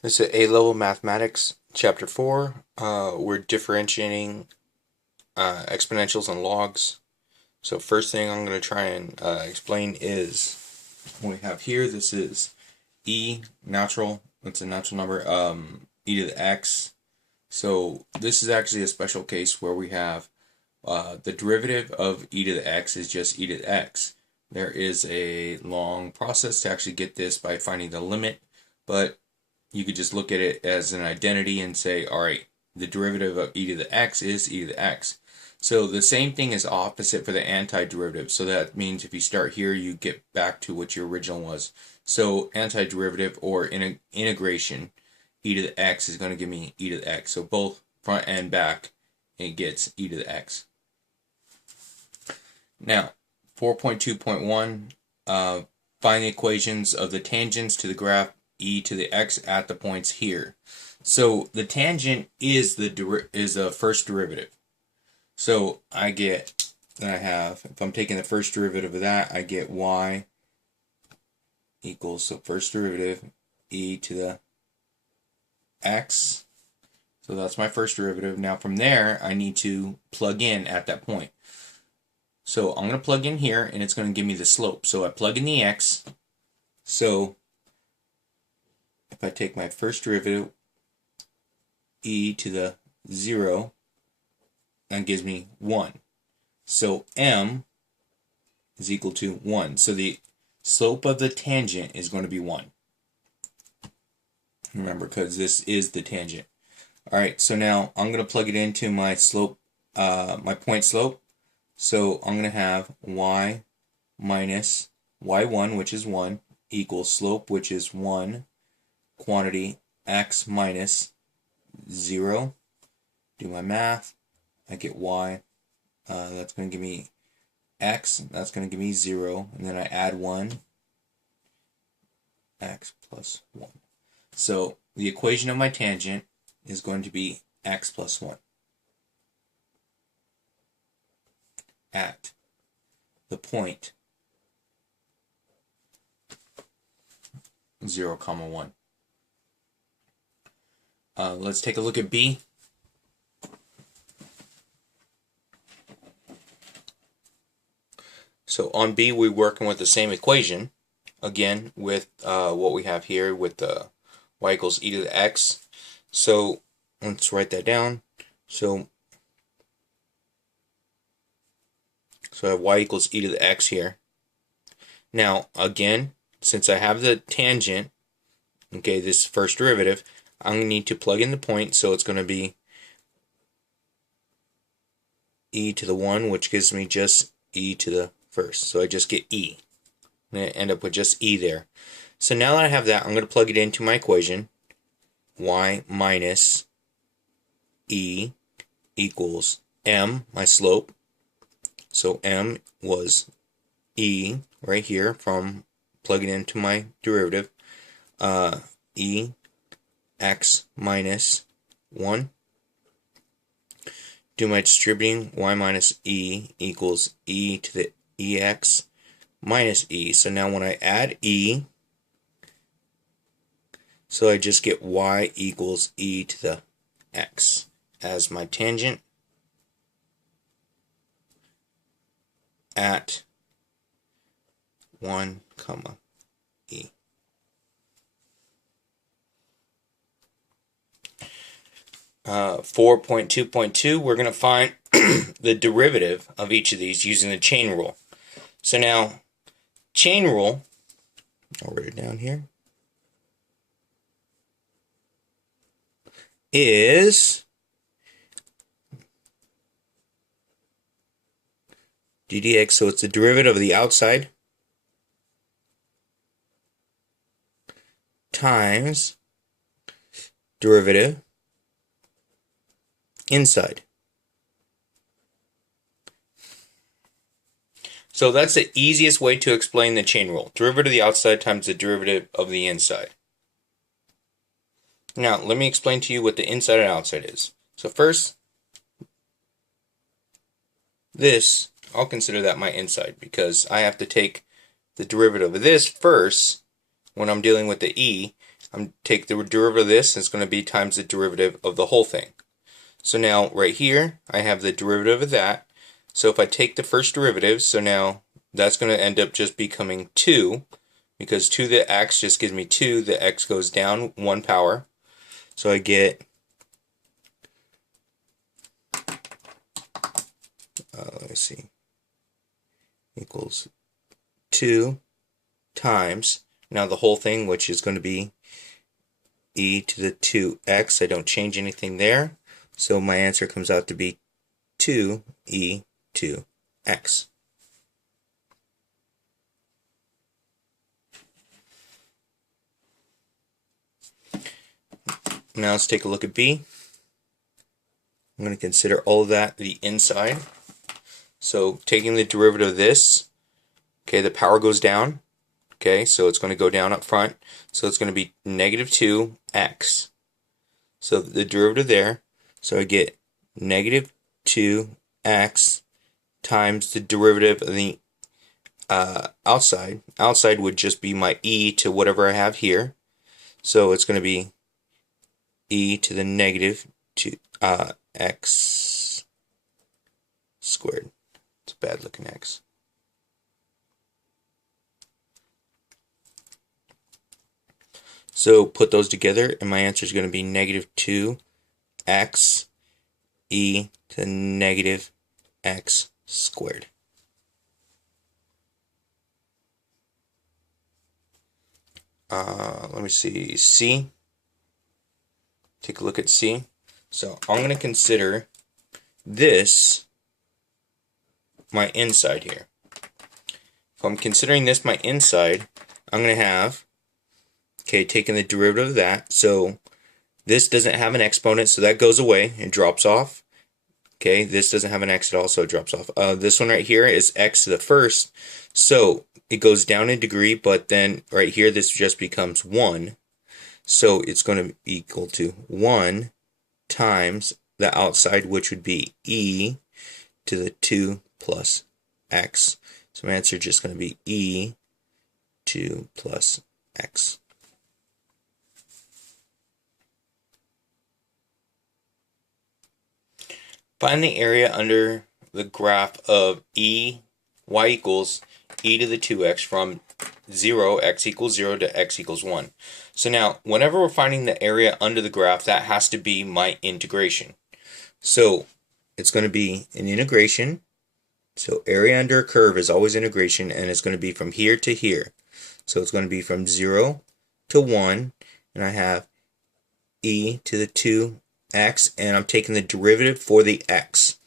This is A-Level Mathematics, Chapter 4. We're differentiating exponentials and logs. So first thing I'm going to try and explain is what we have here. This is e natural. It's a natural number, e to the x. So this is actually a special case where we have the derivative of e to the x is just e to the x. There is a long process to actually get this by finding the limit, but you could just look at it as an identity and say, all right, the derivative of e to the x is e to the x. So the same thing is opposite for the antiderivative. So that means if you start here, you get back to what your original was. So antiderivative or integration, e to the x is going to give me e to the x. So both front and back, it gets e to the x. Now, 4.2.1, find the equations of the tangents to the graph e to the x at the points here. So the tangent is the first derivative. So if I'm taking the first derivative of that, I get y equals, so first derivative, e to the x. So that's my first derivative. Now from there, I need to plug in at that point. So I'm going to plug in here, and it's going to give me the slope. So I plug in the x. So if I take my first derivative, e to the 0, that gives me 1. So m is equal to 1. So the slope of the tangent is going to be 1. Remember, because this is the tangent. All right, so now I'm going to plug it into my slope, my point slope. So I'm going to have y minus y1, which is 1, equals slope, which is 1, quantity x minus 0. Do my math. I get y. That's going to give me x. That's going to give me 0. And then I add 1. X plus 1. So the equation of my tangent is going to be x plus 1 at the point 0, 1. Let's take a look at B. So on B, we're working with the same equation, again, with what we have here with y equals e to the x. So let's write that down. So I have y equals e to the x here. Now, again, since I have the tangent, okay, this first derivative, I'm going to need to plug in the point, so it's going to be e to the 1, which gives me just e to the first. So I just get e. I'm going to end up with just e there. So now that I have that, I'm going to plug it into my equation. Y minus e equals m, my slope. So m was e right here from plugging into my derivative. E x minus 1. Do my distributing, y minus e equals e to the ex minus e. So now when I add e, so I just get y equals e to the x as my tangent at 1, e. Uh, 4.2.2, we're going to find the derivative of each of these using the chain rule. So now, chain rule, I'll write it down here, is d dx, so it's the derivative of the outside times derivative inside. So that's the easiest way to explain the chain rule. Derivative of the outside times the derivative of the inside. Now, let me explain to you what the inside and outside is. So first, this, I'll consider that my inside because I have to take the derivative of this first, when I'm dealing with the e, I'm take the derivative of this, and it's going to be times the derivative of the whole thing. So now right here, I have the derivative of that. So if I take the first derivative, so now that's going to end up just becoming 2, because 2 to the x just gives me 2. The x goes down 1 power. So I get, let me see, equals 2 times, now the whole thing, which is going to be e to the 2x. I don't change anything there. So my answer comes out to be 2e to x. Now let's take a look at b. I'm going to consider all of that the inside. So taking the derivative of this, okay, the power goes down. Okay, so it's going to go down up front. So it's going to be negative 2x. So the derivative there, so I get negative 2x times the derivative of the outside. Outside would just be my e to whatever I have here. So it's going to be e to the negative 2x squared. It's a bad looking x. So put those together, and my answer is going to be negative 2x e to negative x squared. Let me see, C. Take a look at C. So I'm going to consider this my inside here. If I'm considering this my inside, I'm going to have, okay, taking the derivative of that. So this doesn't have an exponent, so that goes away and drops off. Okay, this doesn't have an x at all, so it drops off. This one right here is x to the first, so it goes down in degree, but then right here this just becomes 1. So it's going to equal to 1 times the outside, which would be e to the 2 plus x. So my answer is just going to be e 2 plus x. Find the area under the graph of y equals e to the 2x from 0, x equals 0 to x equals 1. So now, whenever we're finding the area under the graph, that has to be my integration. So it's going to be an integration. So area under a curve is always integration, and it's going to be from here to here. So it's going to be from 0 to 1, and I have e to the 2x, and I'm taking the derivative for the x.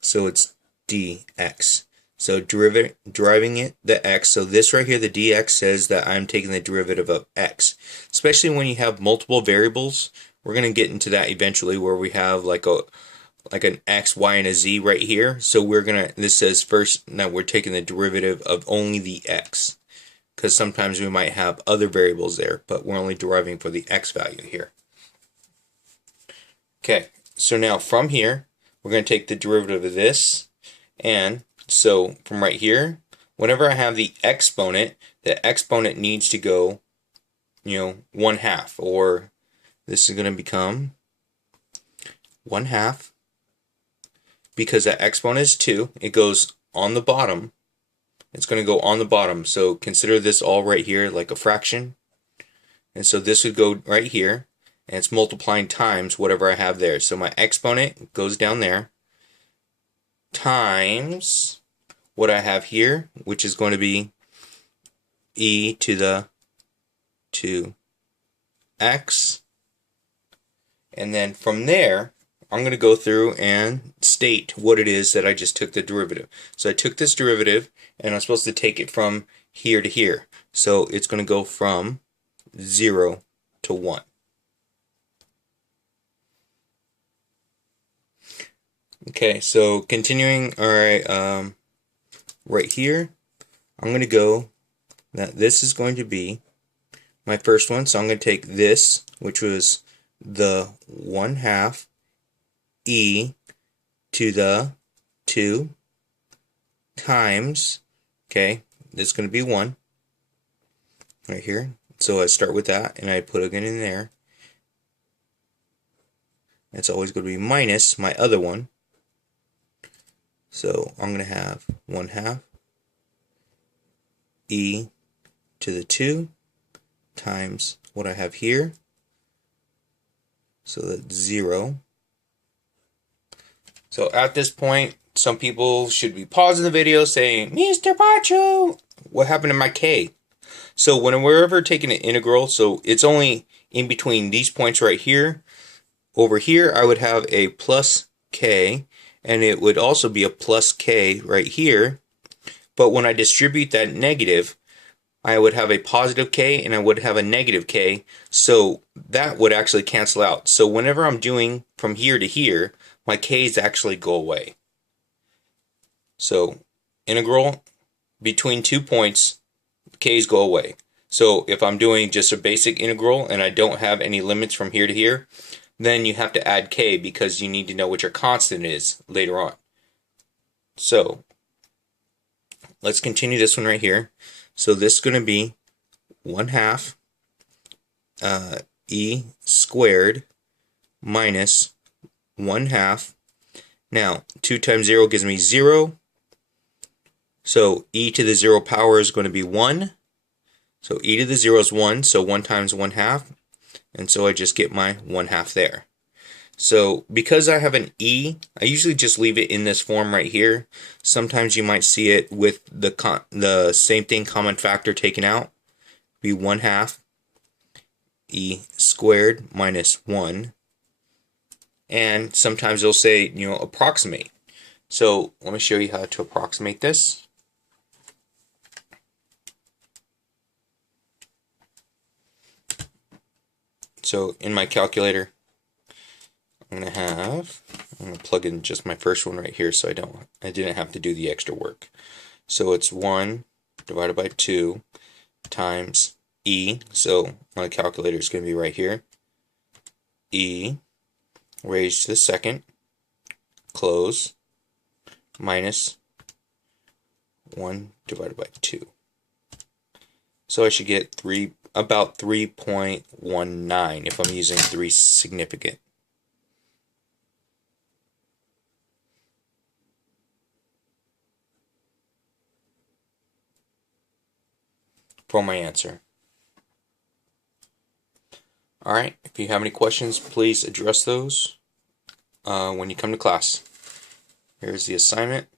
So it's dx. So deriving it, the x. So this right here, the dx, says that I'm taking the derivative of x. Especially when you have multiple variables. We're going to get into that eventually, where we have like an x, y, and a z right here. So we're going to, this says first, now we're taking the derivative of only the x. Because sometimes we might have other variables there, but we're only deriving for the x value here. Okay, so now from here, we're going to take the derivative of this, and so from right here, whenever I have the exponent needs to go, 1/2, or this is going to become 1/2, because that exponent is 2, it goes on the bottom, it's going to go on the bottom, so consider this all right here like a fraction, and so this would go right here, and it's multiplying times whatever I have there. So my exponent goes down there, times what I have here, which is going to be e to the 2x. And then from there, I'm going to go through and state what it is that I just took the derivative. So I took this derivative, and I'm supposed to take it from here to here. So it's going to go from 0 to 1. Okay, so continuing, alright, right here, I'm going to go, that this is going to be my first one, so I'm going to take this, which was the 1/2 e to the 2 times, okay, this is going to be 1, right here, So I start with that and I put it in there. It's always going to be minus my other one. So I'm going to have 1/2 e to the 2 times what I have here. So that's 0. So at this point, some people should be pausing the video saying, Mr. Pacho, what happened to my k? So when we're ever taking an integral, so it's only in between these points right here. Over here, I would have a plus k, and it would also be a plus k right here. But when I distribute that negative, I would have a positive k and I would have a negative k, so that would actually cancel out. So whenever I'm doing from here to here, my k's actually go away. So integral between 2 points, k's go away. So if I'm doing just a basic integral and I don't have any limits from here to here, then you have to add k because you need to know what your constant is later on. So let's continue this one right here. So this is going to be 1/2 e squared minus 1/2. Now 2 times 0 gives me 0. So e to the 0 power is going to be 1. So e to the 0 is 1, so 1 times 1/2. And so I just get my 1/2 there. So because I have an e, I usually just leave it in this form right here. Sometimes you might see it with the same thing, common factor taken out. Be 1/2 e squared minus 1. And sometimes they'll say, approximate. So let me show you how to approximate this. So in my calculator, I'm gonna plug in just my first one right here, so I didn't have to do the extra work. So it's 1 divided by 2 times e. So my calculator is gonna be right here. E raised to the second, close, minus 1 divided by 2. So I should get about 3.19 if I'm using 3 significant. For my answer. Alright, if you have any questions, please address those when you come to class. Here's the assignment.